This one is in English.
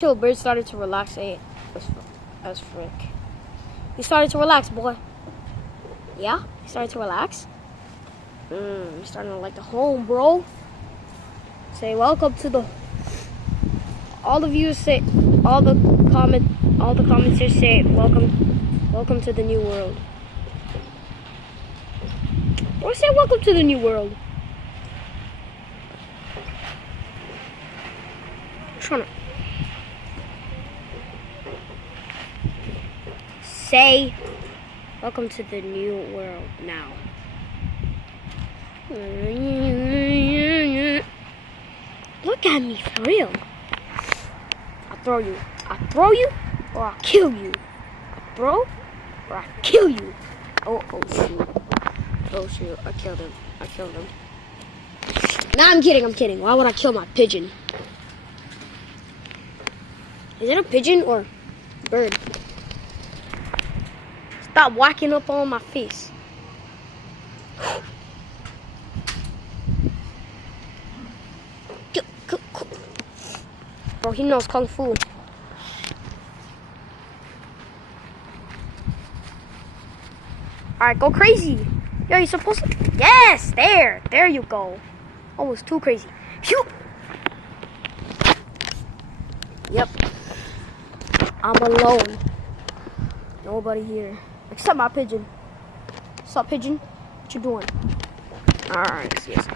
Till Bird started to relax, as frick. He started to relax, boy. Yeah, he started to relax. He's starting to like the home, bro. Say welcome to the. All the viewers say, all the commenters say welcome to the new world. Or say welcome to the new world. I'm trying to. Say, welcome to the new world now. Look at me for real. I'll throw you, or I'll kill you. I'll throw, or I'll kill you. Oh shoot, I killed him. Nah, I'm kidding. Why would I kill my pigeon? Is it a pigeon or bird? Stop whacking up on my face. Bro, he knows Kung Fu. Alright, go crazy. Yo, you're supposed to... Yes, there you go. Almost too crazy. Phew. Yep. I'm alone. Nobody here. Except my pigeon. What's up, pigeon? What you doing? Alright, yes.